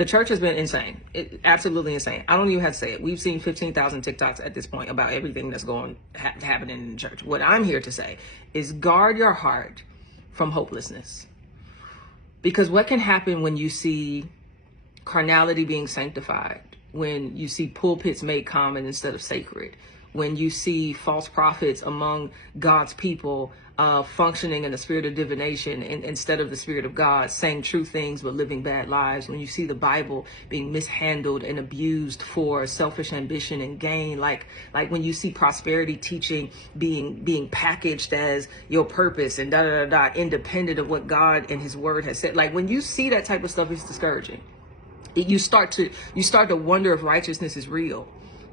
The church has been insane. Absolutely insane. I don't even have to say it. We've seen 15,000 TikToks at this point about everything that's happening in the church. What I'm here to say is guard your heart from hopelessness. Because what can happen when you see carnality being sanctified, when you see pulpits made common instead of sacred, when you see false prophets among God's people functioning in the spirit of divination instead of the spirit of God, saying true things but living bad lives, when you see the Bible being mishandled and abused for selfish ambition and gain, like when you see prosperity teaching being packaged as your purpose and independent of what God and his word has said. Like when you see that type of stuff, it's discouraging. You start to wonder if righteousness is real.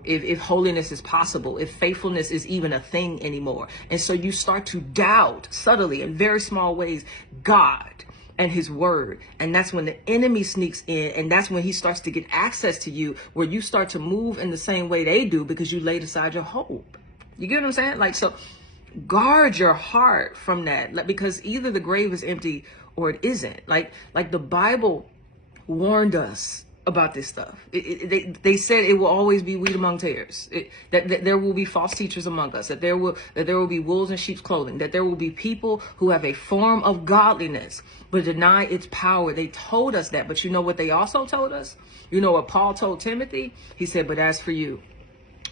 If holiness is possible, if faithfulness is even a thing anymore. And so you start to doubt subtly in very small ways God and his word. And that's when the enemy sneaks in, and that's when he starts to get access to you, where you start to move in the same way they do because you laid aside your hope. You get what I'm saying? Like, so guard your heart from that, like, because either the grave is empty or it isn't. Like the Bible warned us about this stuff. They said it will always be wheat among tares. That there will be false teachers among us. That there will be wolves in sheep's clothing. That there will be people who have a form of godliness but deny its power. They told us that, but you know what they also told us? You know what Paul told Timothy? He said, "But as for you,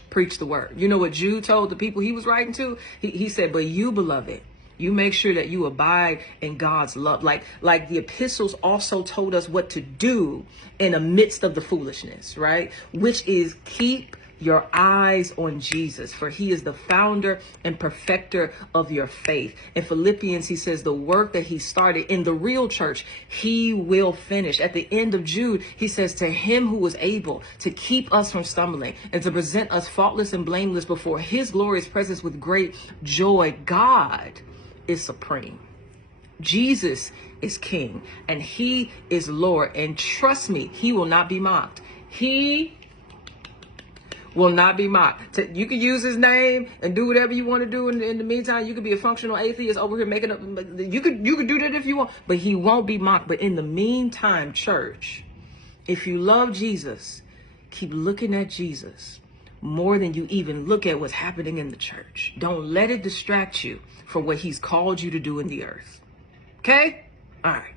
preach the word." You know what Jude told the people he was writing to? He said, "But you, beloved, you make sure that you abide in God's love." Like the epistles also told us what to do in the midst of the foolishness, right? Which is keep your eyes on Jesus, for he is the founder and perfecter of your faith. In Philippians, he says the work that he started in the real church, he will finish. At the end of Jude, he says, to him who was able to keep us from stumbling and to present us faultless and blameless before his glorious presence with great joy. God is supreme. Jesus is king and he is Lord. And trust me, he will not be mocked. He will not be mocked. You can use his name and do whatever you want to do. In the meantime, you could be a functional atheist over here making up. You could do that if you want, but he won't be mocked. But in the meantime, church, if you love Jesus, keep looking at Jesus more than you even look at what's happening in the church. Don't let it distract you from what he's called you to do in the earth. Okay? All right.